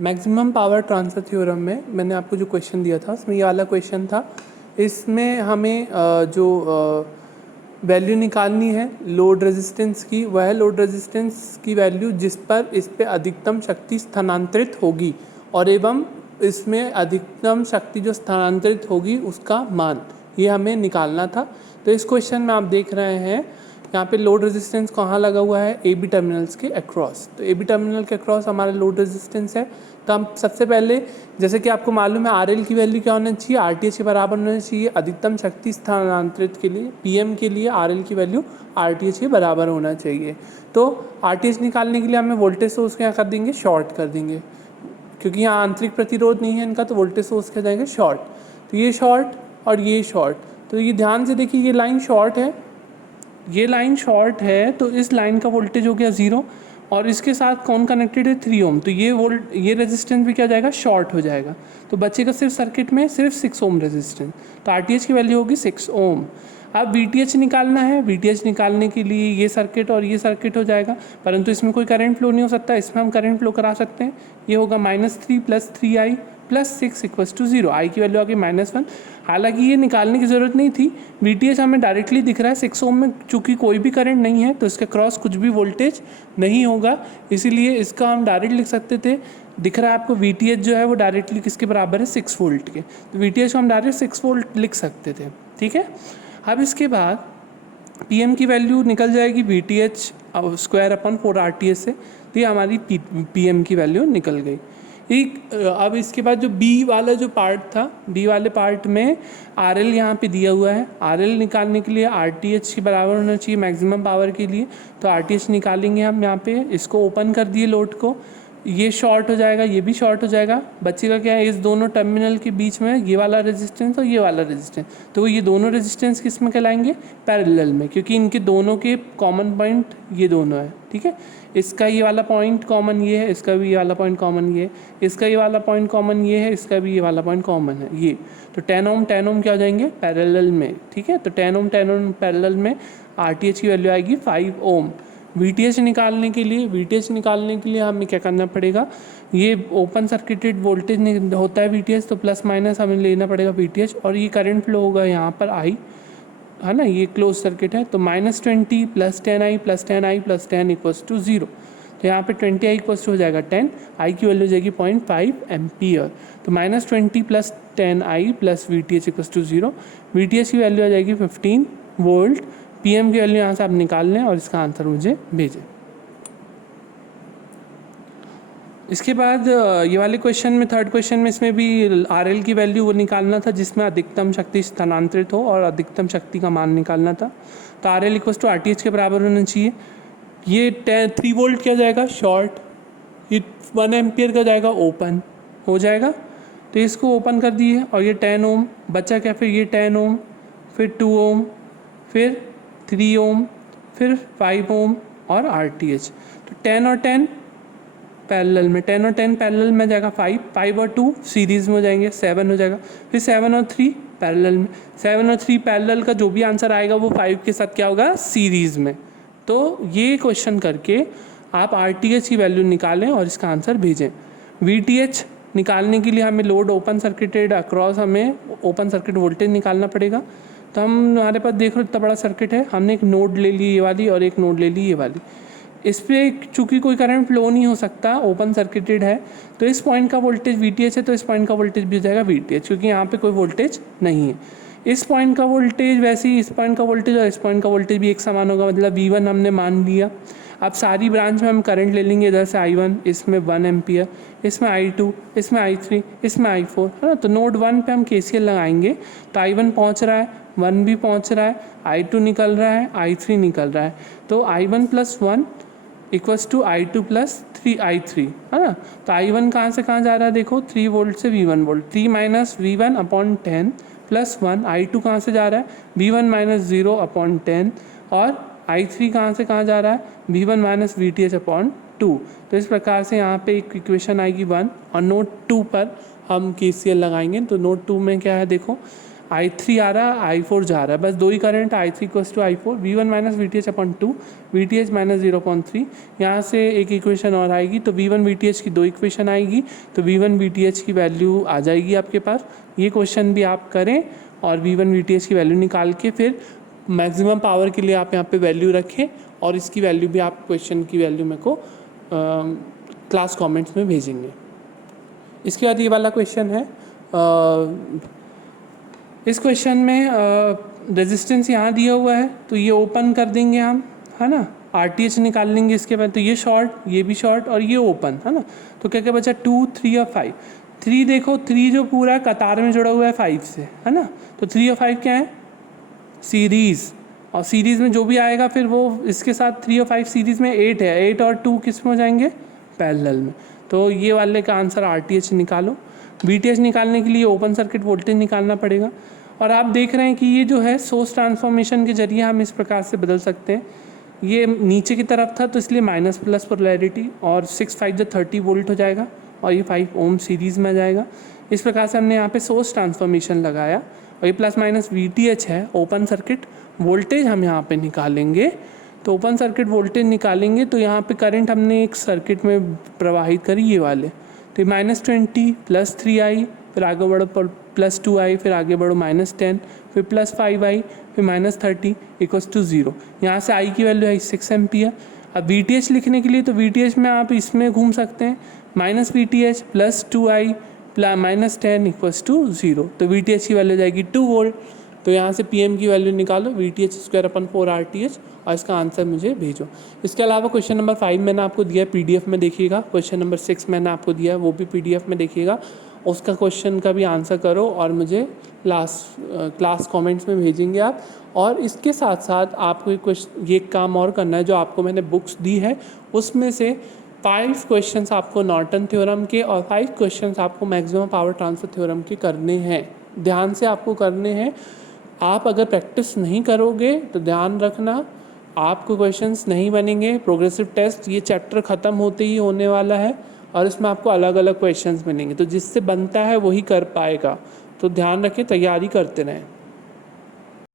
Maximum power transfer theorem में मैंने आपको जो क्वेश्चन दिया था उसमें ये वाला क्वेश्चन था। इसमें हमें जो वैल्यू निकालनी है लोड रेजिस्टेंस की, वह है लोड रेजिस्टेंस की वैल्यू जिस पर इस पे अधिकतम शक्ति स्थानांतरित होगी और एवं इसमें अधिकतम शक्ति जो स्थानांतरित होगी उसका मान, ये हमें निकालना था। तो इस क्वेश्चन में आप देख रहे हैं यहाँ पे लोड रेजिस्टेंस कहाँ लगा हुआ है, ए बी टर्मिनल्स के अक्रॉस। तो ए बी टर्मिनल के अक्रॉस हमारा लोड रेजिस्टेंस है। तो हम सबसे पहले, जैसे कि आपको मालूम है, आर एल की वैल्यू क्या होना चाहिए, आर टी एच के बराबर होना चाहिए। अधिकतम शक्ति स्थानांतरित के लिए पी एम के लिए आर एल की वैल्यू आर टी एच के बराबर होना चाहिए। तो आर टी एच निकालने के लिए हमें वोल्टेज सोर्स क्या कर देंगे, शॉर्ट कर देंगे, क्योंकि यहाँ आंतरिक प्रतिरोध नहीं है इनका, तो वोल्टेज सोर्स क्या जाएंगे, शॉर्ट। तो ये शॉर्ट और ये शॉर्ट, तो ये ध्यान से देखिए, ये लाइन शॉर्ट है, ये लाइन शॉर्ट है, तो इस लाइन का वोल्टेज हो गया 0 और इसके साथ कौन कनेक्टेड है, 3 ओम। तो ये रेजिस्टेंस भी क्या जाएगा, शॉर्ट हो जाएगा। तो बचेगा सिर्फ सर्किट में सिर्फ 6 ओम रेजिस्टेंस। तो आर टी एच की वैल्यू होगी 6 ओम। अब वी टी एच निकालना है। वी टी एच निकालने के लिए ये सर्किट और ये सर्किट हो जाएगा, परंतु इसमें कोई करंट फ्लो नहीं हो सकता, इसमें हम करंट फ्लो करा सकते हैं। ये होगा -3 + 3i + 6 = 0। आई की वैल्यू आ गई -1। हालांकि ये निकालने की ज़रूरत नहीं थी, वी टी एच हमें डायरेक्टली दिख रहा है। 6 ओम में चूँकि कोई भी करंट नहीं है तो इसके क्रॉस कुछ भी वोल्टेज नहीं होगा, इसीलिए इसका हम डायरेक्ट लिख सकते थे। दिख रहा है आपको वी टी एच जो है वो डायरेक्टली किसके बराबर है, 6 वोल्ट के। तो वी टी एच को हम डायरेक्ट 6 वोल्ट लिख सकते थे, ठीक है। अब इसके बाद पी एम की वैल्यू निकल जाएगी we T H square upon 4 R T H से, तो ये हमारी पी एम की वैल्यू निकल गई। अब इसके बाद जो बी वाला जो पार्ट था, बी वाले पार्ट में आर एल यहाँ पर दिया हुआ है। आर एल निकालने के लिए आर टी एच के बराबर होना चाहिए मैक्सिमम पावर के लिए, तो आर टी एच निकालेंगे हम। यहाँ पे इसको ओपन कर दिए लोड को, ये शॉर्ट हो जाएगा, ये भी शॉर्ट हो जाएगा। बचेगा क्या है, इस दोनों टर्मिनल के बीच में ये वाला रेजिस्टेंस और ये वाला रेजिस्टेंस। तो ये दोनों रेजिस्टेंस किस में कहलाएंगे, पैरेलल में, क्योंकि इनके दोनों के कॉमन पॉइंट ये दोनों है, ठीक है। इसका ये वाला पॉइंट कॉमन ये है, इसका भी ये वाला पॉइंट कॉमन ये है, इसका ये वाला पॉइंट कॉमन ये है, इसका भी ये वाला पॉइंट कॉमन है ये। तो 10 ओम क्या हो जाएंगे, पैरेलल में, ठीक है। तो 10 ओम पैरेलल में आर टी एच की वैल्यू आएगी 5 ओम। वी टी एच निकालने के लिए हमें क्या करना पड़ेगा, ये ओपन सर्किटेड वोल्टेज होता है वी टी एच, तो प्लस माइनस हमें लेना पड़ेगा वी टी एच, और ये करंट फ्लो होगा यहाँ पर आई, है ना, ये क्लोज सर्किट है। तो -20 + 10i + 10i + 10 = 0। तो यहाँ पे 20i = हो जाएगा 10, आई की वैल्यू हो जाएगी 0.5 एम्पियर। तो -20 + 10i + VTH = 0। VTH की वैल्यू आ जाएगी 15 वोल्ट। PM की वैल्यू यहाँ से आप निकाल लें और इसका आंसर मुझे भेजें। इसके बाद ये वाले क्वेश्चन में, थर्ड क्वेश्चन में, इसमें भी RL की वैल्यू वो निकालना था जिसमें अधिकतम शक्ति स्थानांतरित हो और अधिकतम शक्ति का मान निकालना था। तो RL = RTH के बराबर होना चाहिए। ये 3 वोल्ट क्या जाएगा, शॉर्ट, ये 1 एम्पियर का जाएगा ओपन, हो जाएगा। तो इसको ओपन कर दिए और ये 10 ओम बचा क्या, फिर ये 10 ओम, फिर 2 ओम, फिर 3 ओम, फिर 5 ओम और RTH। तो 10 और 10 पैरेलल में, 10 और 10 पैरेलल में जाएगा 5 और 2 सीरीज़ में हो जाएंगे, 7 हो जाएगा। फिर 7 और 3 पैरेलल में, 7 और 3 पैरेलल का जो भी आंसर आएगा वो 5 के साथ क्या होगा, सीरीज़ में। तो ये क्वेश्चन करके आप RTH की वैल्यू निकालें और इसका आंसर भेजें। VTH निकालने के लिए हमें लोड ओपन सर्किटेड अक्रॉस, हमें ओपन सर्किट वोल्टेज निकालना पड़ेगा। तो हम, हमारे पास देख लो इतना बड़ा सर्किट है, हमने एक नोड ले ली ये वाली और एक नोड ले ली ये वाली। इस पर चूँकि कोई करंट फ्लो नहीं हो सकता, ओपन सर्किटेड है, तो इस पॉइंट का वोल्टेज VTH है, तो इस पॉइंट का वोल्टेज भी हो जाएगा VTH, क्योंकि यहाँ पे कोई वोल्टेज नहीं है। इस पॉइंट का वोल्टेज, वैसे ही इस पॉइंट का वोल्टेज और इस पॉइंट का वोल्टेज भी एक समान होगा, मतलब V1 हमने मान लिया। अब सारी ब्रांच में हम करंट ले लेंगे, इधर से I1, इसमें 1 एम्पियर, इसमें I2, इसमें I3, इसमें I4, है ना। तो नोड 1 पे हम KCL लगाएंगे, तो I1 पहुँच रहा है, 1 भी पहुँच रहा है, I2 निकल रहा है, I3 निकल रहा है। तो I1 + 1 = I2 + 3i3, है ना। तो I1 कहाँ से कहाँ जा रहा है, देखो 3 वोल्ट से V1 वोल्ट, 3 - V1/10 + 1। I2 कहाँ से जा रहा है, V1 - 0/10, और I3 कहाँ से कहाँ जा रहा है, V1 - VTH/2। तो इस प्रकार से यहाँ पे एक इक्वेशन आएगी 1, और नोड 2 पर हम KCL लगाएंगे। तो नोड 2 में क्या है, देखो I3 आ रहा है, I4 जा रहा है, बस दो ही current I3 equals to I4, V1 minus VTH upon 2, VTH minus 0.3। यहाँ से एक इक्वेशन और आएगी, तो V1 VTH की दो इक्वेशन आएगी, तो V1 VTH की वैल्यू आ जाएगी आपके पास। ये क्वेश्चन भी आप करें और V1 VTH की वैल्यू निकाल के फिर मैक्सिमम पावर के लिए आप यहाँ पे वैल्यू रखें, और इसकी वैल्यू भी आप क्वेश्चन की वैल्यू मेरे को क्लास कमेंट्स में भेजेंगे। इसके बाद ये वाला क्वेश्चन है, इस क्वेश्चन में रेजिस्टेंस यहाँ दिया हुआ है, तो ये ओपन कर देंगे हम, है ना, RTH निकाल लेंगे इसके बाद, तो ये शॉर्ट, ये भी शॉर्ट और ये ओपन, है ना। तो क्या क्या बचा, 2, 3 और 5। 3 देखो, 3 जो पूरा कतार में जुड़ा हुआ है 5 से, है ना, तो 3 और 5 क्या है, सीरीज़, और सीरीज़ में जो भी आएगा फिर वो इसके साथ 3 और 5 सीरीज़ में 8 है, 8 और 2 किस में हो जाएंगे, पैरेलल में। तो ये वाले का आंसर RTH निकालो। VTH निकालने के लिए ओपन सर्किट वोल्टेज निकालना पड़ेगा, और आप देख रहे हैं कि ये जो है सोर्स ट्रांसफॉर्मेशन के जरिए हम इस प्रकार से बदल सकते हैं। ये नीचे की तरफ था तो इसलिए माइनस प्लस पोलैरिटी, और 6 5 जो 30 वोल्ट हो जाएगा, और ये 5 ओम सीरीज़ में आ जाएगा। इस प्रकार से हमने यहाँ पे सोर्स ट्रांसफॉर्मेशन लगाया, और ये प्लस माइनस VTH है ओपन सर्किट वोल्टेज हम यहाँ पे निकालेंगे। तो ओपन सर्किट वोल्टेज निकालेंगे तो यहाँ पे करंट हमने एक सर्किट में प्रवाहित करी, ये वाले, तो -20 प्लस 3i, फिर आगे बढ़ो प्लस 2i, फिर आगे बढ़ो -10, फिर प्लस 5i, फिर -30 इक्वल्स टू 0। यहाँ से i की वैल्यू है 6 एम्पियर। अब VTH लिखने के लिए तो VTH में आप इसमें घूम सकते हैं, -VTH plus 2i -10 equals to 0, तो VTH की वैल्यू जाएगी 2 वोल्ट। तो यहाँ से PM की वैल्यू निकालो, VTH² 4 RTH, और इसका आंसर मुझे भेजो। इसके अलावा क्वेश्चन नंबर 5 मैंने आपको दिया है, PDF में देखिएगा। क्वेश्चन नंबर 6 मैंने आपको दिया है, वो भी PDF में देखिएगा। उसका क्वेश्चन का भी आंसर करो और मुझे क्लास कमेंट्स में भेजेंगे आप। और इसके साथ साथ आपको ये काम और करना है, जो आपको मैंने बुक्स दी है उसमें से 5 क्वेश्चंस आपको नॉर्टन थ्योरम के और 5 क्वेश्चंस आपको मैक्सिमम पावर ट्रांसफर थ्योरम के करने हैं। ध्यान से आपको करने हैं। आप अगर प्रैक्टिस नहीं करोगे तो ध्यान रखना आपको क्वेश्चंस नहीं बनेंगे। प्रोग्रेसिव टेस्ट ये चैप्टर ख़त्म होते ही होने वाला है, और इसमें आपको अलग अलग क्वेश्चंस मिलेंगे, तो जिससे बनता है वही कर पाएगा। तो ध्यान रखें, तैयारी करते रहें।